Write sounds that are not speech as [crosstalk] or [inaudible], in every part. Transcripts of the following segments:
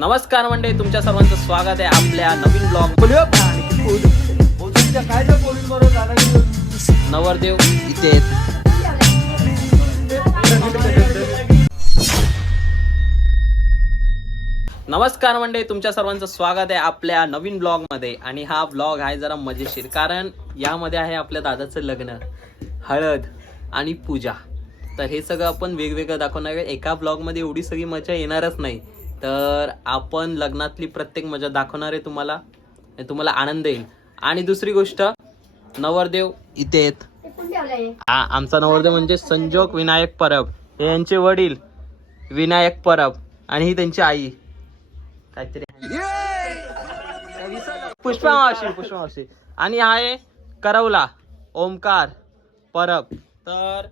नमस्कार मंडळी तुमच्या सर्वांचं स्वागत आहे आपल्या नवीन ब्लॉग नवरदेव. इथे. नमस्कार मंडळी तुमच्या सर्वांचं स्वागत आहे आपल्या नवीन ब्लॉगमध्ये. आणि हा ब्लॉग आहे जरा मजेशीर कारण यामध्ये आहे आपल्या दादाचं लग्न हळद आणि पूजा. तर हे सगळं आपण वेगवेगळं दाखवणार एका ब्लॉगमध्ये एवढी सगळी मजा येणारच नाही. तर आपण लग्नातली प्रत्येक मजा दाखवणार आहे तुम्हाला. तुम्हाला आनंद येईल. आणि दुसरी गोष्ट नवरदेव इथे आहेत हा आमचा नवरदेव म्हणजे संजोग विनायक परब. हे यांचे वडील विनायक परब. आणि ही त्यांची आई. काहीतरी पुष्पा मावशी पुष्पा मावशी. आणि हा आहे करवला ओमकार परब. तर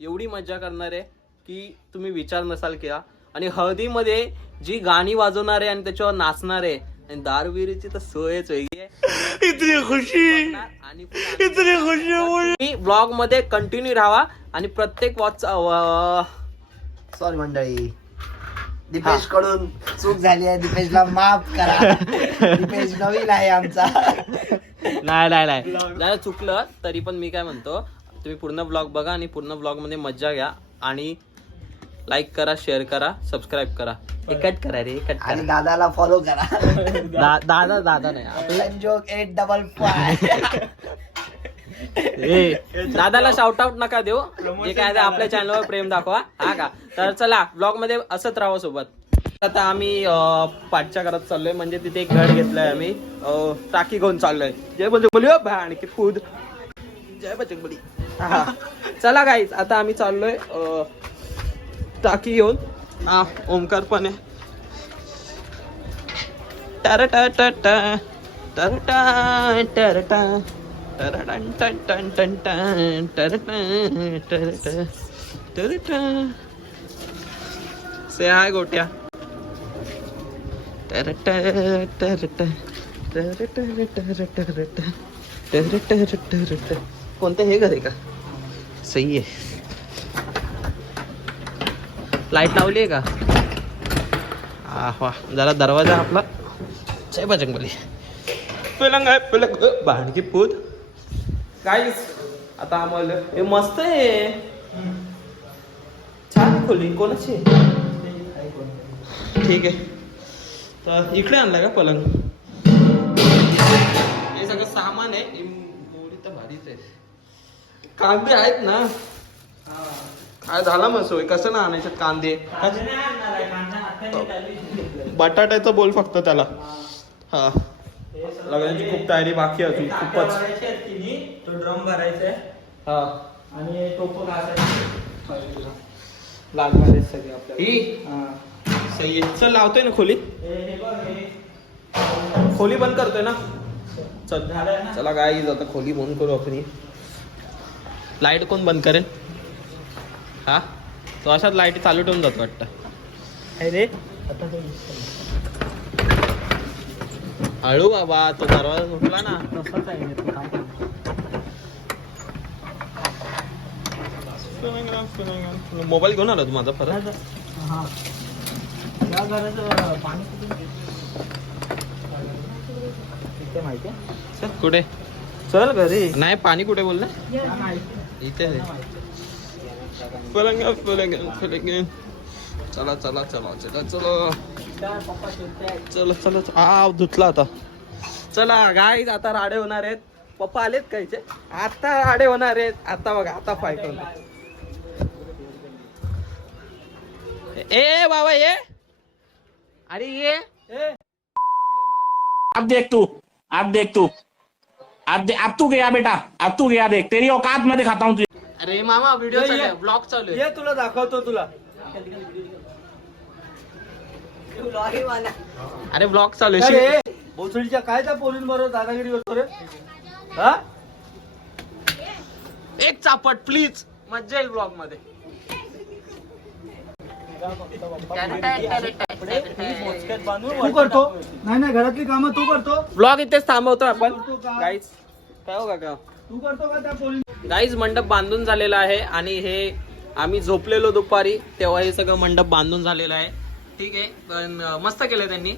एवढी मजा करणार आहे की तुम्ही विचार नसाल केला. आणि हळदीमध्ये जी गाणी वाजवणार आहे आणि त्याच्यावर नाचणार आहे आणि दारूबिरीची तर सोयच वेगळी आहे. इतनी खुशी. आणि इतनी खुशी ब्लॉगमध्ये कंटिन्यू राहा आणि प्रत्येक वॉच सॉरी मंडळी. दीपेशकडून चूक झाली आहे. दीपेशला माफ करा. [laughs] दीपेश नवीन आहे आमचा. नाही नाही नाही. नाही चुकलं. तरी पण मी काय म्हणतो तुम्ही पूर्ण ब्लॉग बघा आणि पूर्ण ब्लॉगमध्ये मज्जा घ्या. आणि लाईक करा शेअर करा सबस्क्राईब करा. हे कट करा रे कट आणि दादाला फॉलो करा. दा- दादा दादा नाही. आपलं- संजोग एट डबल फाय ए, दादाला शाउट आउट नका देऊ. जे काय ते आपल्या चॅनलवर प्रेम दाखवा. हा का? तर चला ब्लॉगमध्ये असंच राहा सोबत. आता आम्ही अं, पाठच्या घरात चाललोय. म्हणजे तिथे एक घर घेतलंय आम्ही. अं, टाकी घेऊन चाललोय. जय बजरंगबली ओ आणखी खुद जय बजरंगबली हा. चला गाईच आता आम्ही चाललोय अं, टाकी येऊन हा ओमकार पण आहे. टरटा टटा टरटा टरटा टरटन टन टन टन टन टरटन टरट टरट से हाय गोट्या. टरट टरट टरट टरट टरट टरट टरट कोणतं हे घर आहे का? सही आहे. लाइट लावली आहे का? हा जरा दरवाजा आपला. जय बजरंगबली पलंग आहे पलंग. भाडकी पूत. काहीच आता आम्हाला हे मस्त आहे. छान खोली कोणाची? आहे? ठीक आहे. तर इकडे आणलाय का पलंग? हे सगळं सामान आहे. मोडी तर भारीच आहे. कांदे आहेत ना? काय झाला मग सोय कसं ना आणायचे कांदे? बटाट्याचा बोल फक्त त्याला. हा. लग्नाची खूप तयारी बाकी आहे अजून खूपच. तो ड्रम भरायचा आहे. हा. आणि टोप घासायचं लागणार सगळे आपल्याला. चल लावतोय ना खोली. हे हे बघ हे. खोली बंद करतोय ना? चल? चला काय आता खोली बंद करू आपण लाइट कोण बंद करेल? हा? तो अशाच लाइट चालू ठेवून जातो वाटतं. रे? आता हळू बाबा तो दरवाजा सुटला ना. तसाच आहे? मोबाईल घेऊन आला तू माझा परत. हा. माहिती आहे? चल कुठे? चल घरी. नाही पाणी कुठे बोललं? हा, नाही. इथे. पलंग पलंग पलंग चला चला चला चला चला. चला चला आ धुतला आता. चला गाईज आता राडे होणार आहेत. पप्पा आलेत कायचे आता राडे होणार आहेत. आता बघा आता फाईट होणार. ए बाबा ये. अरे ये. अब देख तू अब देख तू. अब दे, अब तू गया बेटा अब तू गया देख. तेरी औकात मैं दिखाता हूँ तुझे। अरे मामा व्हिडिओ ये, चालू ब्लॉग चालू आहे. ये तुला दाखवतो तुला. अरे ब्लॉग चालू आहे अरे भोसडीच्या काय त्या पोलीस बरोबर दादागिरी करतो रे? हा? एक चापट प्लीज मज्जा येईल ब्लॉगमध्ये. तू करतो. नाही नाही घरातली कामं तू करतो. ब्लॉग इथेच थांबवतो आपण? गाईज काय हो का तू करतो का त्या पोलीस गाईज मंडप बांधून झालेला आहे आणि हे आम्ही झोपलेलो दुपारी तेव्हा हे सगळं मंडप बांधून झालेलं आहे. ठीक आहे पण मस्त केलं त्यांनी.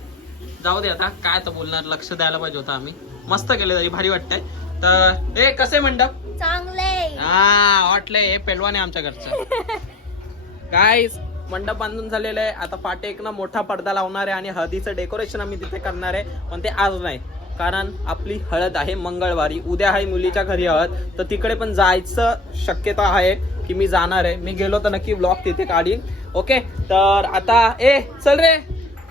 जाऊ दे आता काय तर बोलणार लक्ष द्यायला पाहिजे होतं आम्ही. मस्त केलं तरी भारी वाटतंय. तर ए कसे मंडप? चांगले हा वाटलंय हे पेलवान आहे आमच्या घरचं. [laughs] काय मंडप बांधून झालेलं आहे. आता पाटे एक ना मोठा पडदा लावणार आहे आणि हळदीचं डेकोरेशन आम्ही तिथे करणार आहे पण ते आज नाही. कारण आपली हळद आहे मंगळवारी. उद्या आहे मुलीच्या घरी हळद. तर तिकडे पण जायचं शक्यता आहे की मी जाणार आहे. मी गेलो तर नक्की ब्लॉग तिथे काढीन. ओके तर आता ए चल रे.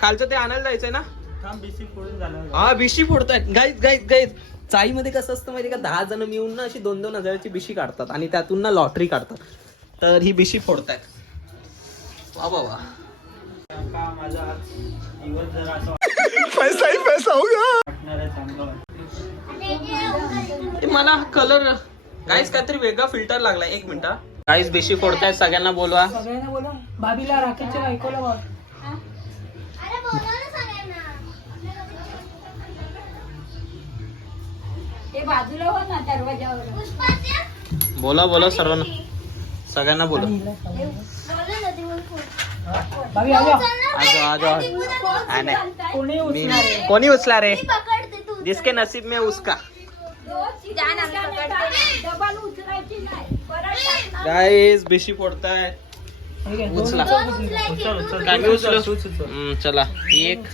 खालचं ते आणायला जायचंय ना? थांब बिसी फोडून झालं. हा बिशी फोडतायत. गाईत गाईत गाईत चाळीमध्ये कसं असतं माहिती का? दहा जण मिळून ना अशी दोन दोन हजाराची बिशी काढतात आणि त्यातून ना लॉटरी काढतात. तर ही बिशी फोडतायत. वा वा पैसा ही पैसा मला कलर गाईस काहीतरी वेगळा फिल्टर लागलाय. एक मिनिट. गाईस बेशी फोडताय सगळ्यांना बोलवा. सगळ्यांना बोला भाभीला राखीच्या ऐकवला बाजूला हो ना दरवाजावर. बोला बोला सर्वांना. सगळ्यांना बोला. आजो. आजो कोणी उचला रे? जिसके नसीब में उसका. गाईस बेशी फोडताय. उचला. कांदे उचल चला. एक.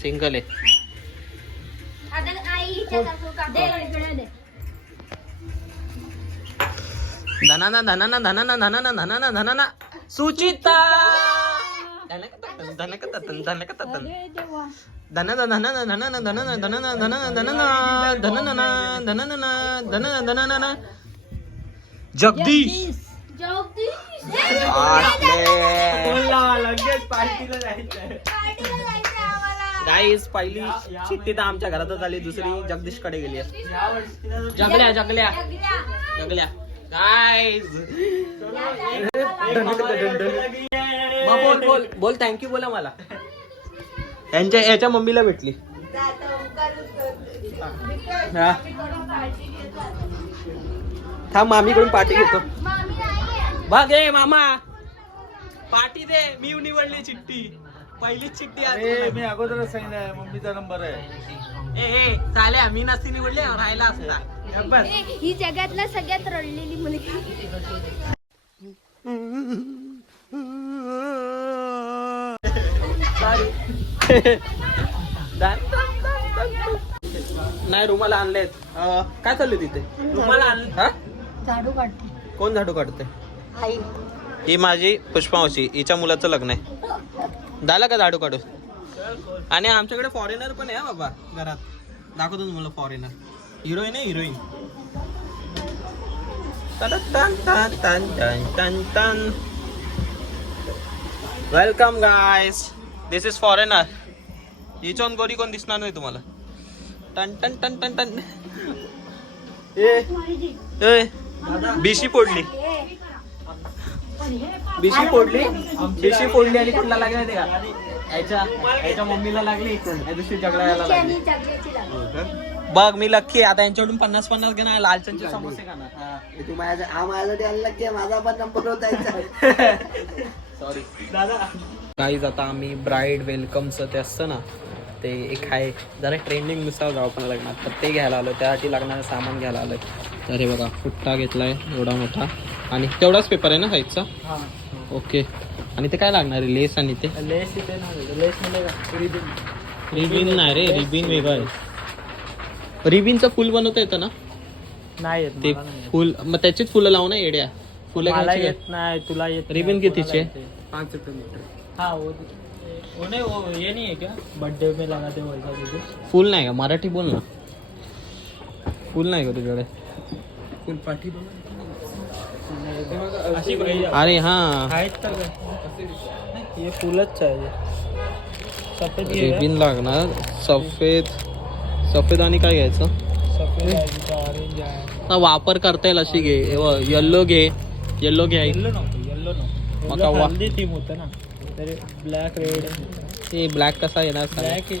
सिंगल आहे धनाना धनाना धनाना धनाना धनाना धनाना सुचिता जगदीश गाईस पहिली चिठ्ठी तर आमच्या घरातच आली दुसरी जगदीशकडे गेली जगल्या जगल्या जगल्या बोल बोल बोल थँक्यू बोला मला. यांच्या याच्या मम्मीला भेटली. हा. थांब मामीकडून पार्टी घेतो. मामी नाहीये बघ ए मामा. पार्टी दे मी निवडली चिठ्ठी. पहिलीच चिठ्ठी मी अगोदरच सांगितलं मम्मीचा नंबर आहे. ए ए चाल्या मी नसती निवडली राहायला असता. ही जगातल्या सगळ्यात रडलेली मुलगी. नाही रुमाला आणलेत. काय चाललंय तिथे? रुमाला आणले हा? झाडू काढते. कोण झाडू काढते आई. ही माझी पुष्पावशी हिच्या मुलाचं लग्न आहे. झालं का झाडू काढू आणि आमच्याकडे फॉरेनर पण आहे हा बाबा घरात. दाखवतो तुम्हाला फॉरेनर हिरोईन आहे heroine welcome guys this is foreigner हिचोन गोरी कोण दिसणार नाही तुम्हाला टन टन टन टन टन ए ए बिशी फोडली बिशी फोडली बिशी फोडली आणि कुठला लागला ते का? याच्या याच्या मम्मीला लागली या दुसरी जगल्याची लागली. बघ मी लक्की आहे. आता यांच्याकडून पन्नास पन्नास घेणार लालचंदचे समोसे खाणार. हा. तू माझ्या हा की माझा पण नंबर होता सॉरी दादा. काहीच आता आम्ही ब्राईड वेलकमचं ते असतं ना ते एक आहे जरा ट्रेंडिंगनुसार जाऊ पण लग्नात. तर ते घ्यायला आलो त्यासाठी लागणारं सामान घ्यायला आलोय. तर हे बघा फुट्टा घेतलाय एवढा मोठा. आणि तेवढाच पेपर आहे ना साईजचा? हा. ओके आणि ते काय लागणार आहे? लेस आणि ते? लेस इथे ना लेस का रिबिन. रिबिन नाही रे रिबिन वेगळं आहे. रिबिनचं फुल बनवता येतं ना? नाही येत ते मला नाही येत. फुल मग त्याचीच फुलं लावू ना येड्या. फुलं मला घ्यायची येत नाही तुला येत रिबीन नाही, कितीची आहे? पाच रुपये मीटर. हा वो वो नहीं वो ये नहीं है बर्थडे लगाते हो वैसा कुछ का? फुल नाही का? मराठी बोल ना. फुल नाही का तुझ्याकडे? अशी पाहिजे. अरे हा. आहेत तर काय? हे फुलच चाहिए सफेद रिबिन लागणार. सफेद. सफेद आणि काय घ्यायचं? सफेद आहे तिथं ऑरेंज आहे. वापर करता येईल अशी घे. येल्लो घे. येल्लो घे. येल्लो नको येल्लो नको. मका वा- हल्दी थीम होतं ना. तरी ब्लॅक रेड हे ब्लॅक कसा येणार? ब्लॅक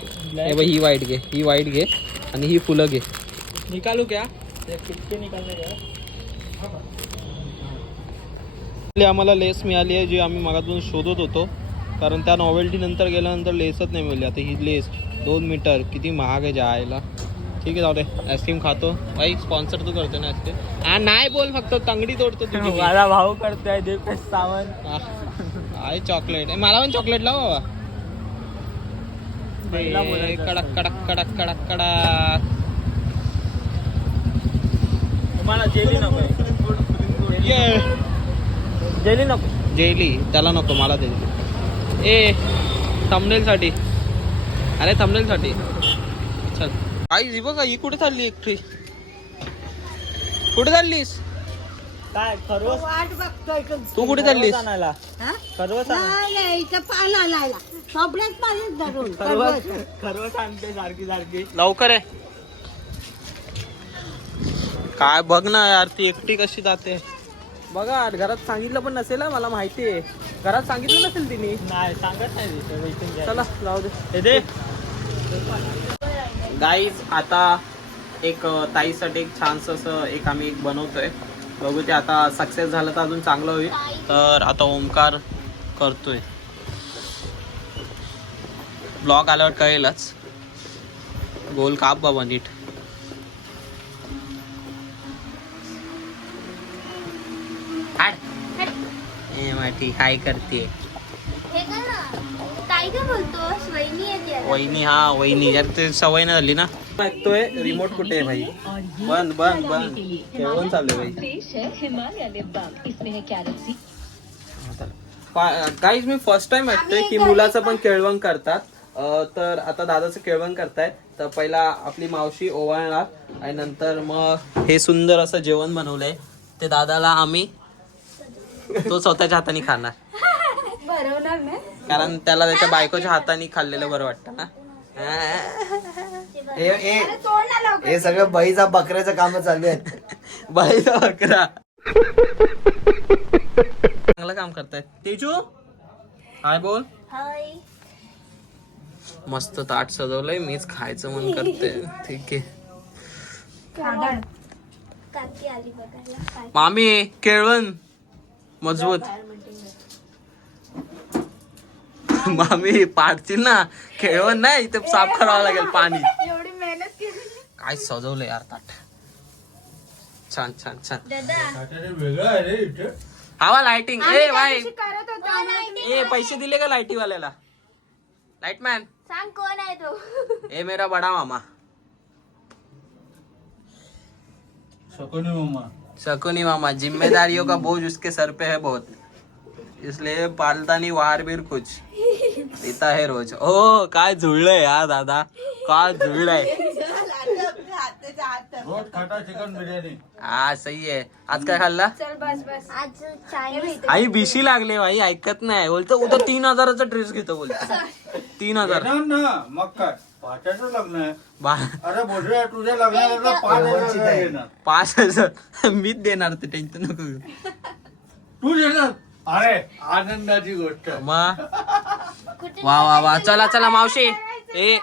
हे बघ, ही वाईट घे. ही वाईट घे आणि ही फुलं घे. निकालू क्या? का आम्हाला लेस मिळाली आहे जी आम्ही मागातून शोधत होतो. कारण त्या नॉवेल्टी नंतर गेल्यानंतर लेसच नाही मिळाली. आता ही लेस दोन मीटर किती महाग आहे जायला. ठीक आहे जाऊ दे. आईस्क्रीम खातो. बाई स्पॉन्सर तू करतो ना आईस्क्रीम हा नाही बोल फक्त. तांगडी तोडतो तुझी मी. मला भाऊ करतोय दीपेश सावंत. आहे चॉकलेट मला पण चॉकलेट लाव बाबा. कडक कडक कडक कडक कडक. तुम्हाला जेली नको. जेली नको. जेली. त्याला नको. मला दे. ए थंबनेल साठी अरे थंबनेल साठी चल. आई ही बघा ही कुठे चालली एकटी कुठे चाललीस? काय खरवस? वाट बघतोय तो. कुठे चाललीस? खरवस आणायला. हा? खरवस आण- नाही, नाही, इथं पान आणायला. सोबण्यात पाणीच धरून. खरवस खरवस. खरवस आणते सारखी सारखी. लवकर आहे काय बघ ना यार ती एकटी कशी जाते. बघा घरात सांगितलं पण नसेल हा, मला माहिती आहे घरात सांगितलं नसेल तिने? नाही सांगत नाही. चला जाऊ दे. हे दे. गाईज आता एक ताईसाठी एक छानस असं एक आम्ही एक बनवतोय. बघू ते आता सक्सेस झालं तर अजून चांगलं होईल. तर आता ओमकार करतोय. ब्लॉग आल्यावर कळेलच. गोल काप बाबा नीट. हाय करते हे का ना ताई काय बोलतोस वहिनी हा वहिनी. यार ते सवय नाही झाली ना? ऐकतोय रिमोट कुठे आहे भाई? बंद बंद बंद. केवण चालू भाई? गाईज मी फर्स्ट टाइम ऐकतोय की मुलाचं पण केळवण करतात. तर आता दादाचं केळवण करतायत. तर पहिला आपली मावशी ओवाळणार. आणि नंतर मग हे सुंदर असं जेवण बनवलंय. ते दादाला आम्ही तो स्वतःच्या हाताने खाणार. भरवणार कारण त्याला त्याच्या बायकोच्या हाताने खाल्लेलं बरं वाटतं ना. हे हे- हे सगळं बळीचा बकऱ्याचं काम चालू आहेत. [laughs] बाईचा बकरा. चांगलं काम करतायत तेजू? काय बोल. हाय. मस्त ताट सजवलंय मीच खायचं मन करते. ठीक आहे. काकी आली बघायला. काय मामी केळवण. मजबूत. मामी पाडतील ना. केळवण नाही ते साफ करावं लागेल पाणी. एवढी मेहनत केली. काय सजवलंय यार ताट. छान छान छान. दादा. हवा लाइटिंग ए भाई ए पैसे दिले का लाईटी वाल्याला लाईटमॅन सांग कोण आहे तो. ए मेरा बड़ा मामा. शकुनी मामा जिम्मेदारियों का बोझ उसके सर पे है बहुत। इसलिए पालता नहीं वार बीर कुछ। पिता है रोज। ओ काय जुळलंय या दादा। काय जुळलंय हा सही आहे. आज काय खाल्ला? चल बस बस. आज चायनीज आई बिशी लागले भाई ऐकत नाही. बोलतो उद्या तीन हजाराचा ड्रेस घेतो बोलतो. तीन हजार. ना मग काय? पाच्याचं लग्न आहे बा- अरे बोलूया तुझ्या लग्नाला [laughs] पाच हजार आहे. येणार. पाच हजार. [laughs] मीच देणार ते टेन्शन नको. घेऊ. तू देणार? अरे आनंदाची गोष्ट. मग वा वा वा. चला चला मावशी. ए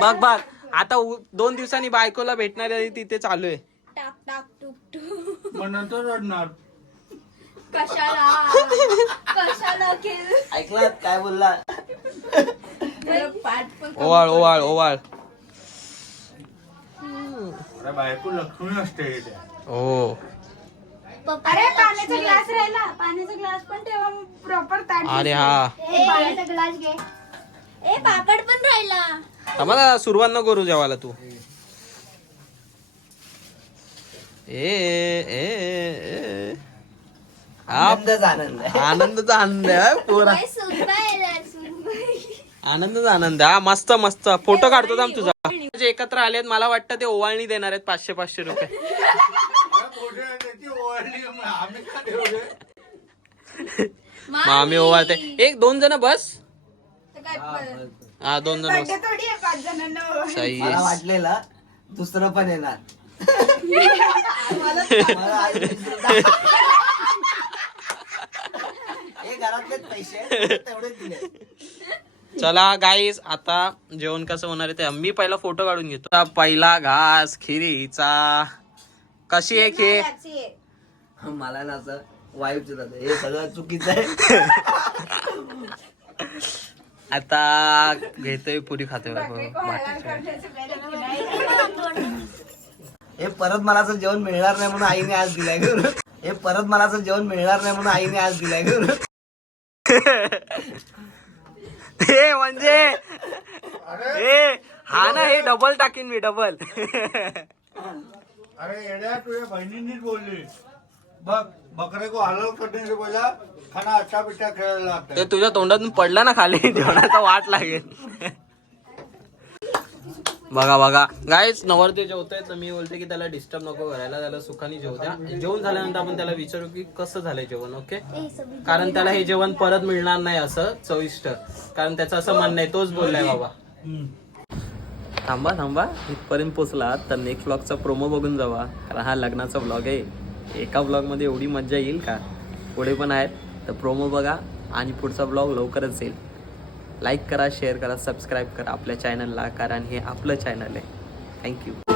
बघ बघ. आता उ- दोन दिवसांनी बायकोला भेटणार आहे तिथे चालू आहे. टाक टाक टुक टुक. मग नंतर रडणार. कशाला? कशाला केलं ऐकला? काय बोलला? पाठ पण ओवाळ ओवाळ ओवाळ. अरे बायको लक्ष्मी असते इथे. हो. अरे पाण्याचा ग्लास राहिला. पाण्याचा ग्लास पण तेव्हा प्रॉपर ताट अरे हा. पाण्याचा ग्लास घे. ए पापड पण राहिला. आम्हाला सुरुवात नको करू जेवायला तू. ए ए ए हा आनंदच आनंद आहे. आनंदाचा आनंद आहे हा, पोरा. आनंदच आनंद आहे. हा मस्त मस्त. फोटो काढतो थांब तुझा. जे एकत्र आलेत मला वाटतं ते ओवाळणी देणार आहेत पाचशे पाचशे रुपये. मग आम्ही ओवाळते. एक दोन जण बस. हा दोन जण बस. सही मला आहे. वाटलेलं दुसरं पण येणार. [laughs] मला आई दुसरं- घरातलेच पैसे. तेवढेच दिले. चला गाईस आता जेवण कसं होणार आहे ते मी पहिला फोटो काढून घेतो. आता पहिला घास खिरीचा. कशी आहे खीर मला ना असं वाईफचं झालं हे सगळं चुकीचं आहे. आता घेतोय पुरी खातोय हे परत मला असं जेवण मिळणार नाही म्हणून आईने आज दिलाय. हे परत मला असं जेवण मिळणार नाही म्हणून आईने आज दिलाय. हे म्हणजे. हे हा ना हे डबल टाकीन मी डबल अरे येड्या तुझ्या बहिणींनीच बोलली. बघ बकरे को हलाल करने से बोला खाना अच्छा पिठा खेळायला लागतं ते तुझ्या तोंडातून पडलं ना खाली जेवणाचा वाट लागेल. बघा बघा. गायच नवरदेव जेवतोय तर मी बोलते की त्याला डिस्टर्ब नको करायला त्याला सुखाने जेवू द्या. जेवण झाल्यानंतर आपण त्याला विचारू की कसं झालंय जेवण ओके कारण त्याला हे जेवण परत मिळणार नाही असं चविष्ट. कारण त्याचं असं म्हणणं आहे तोच बोललाय बाबा. थांबा थांबा. इथपर्यंत पोचला तर नेक्स्ट ब्लॉगचा प्रोमो बघून जावा. कारण हा लग्नाचा ब्लॉग आहे. एका ब्लॉगमध्ये एवढी मजा येईल का? पुढे पण आहेत. तर प्रोमो बघा आणि पुढचा ब्लॉग लवकरच येईल. लाईक करा शेअर करा सबस्क्राईब करा आपल्या चॅनलला कारण हे आपलं चॅनल आहे. थँक्यू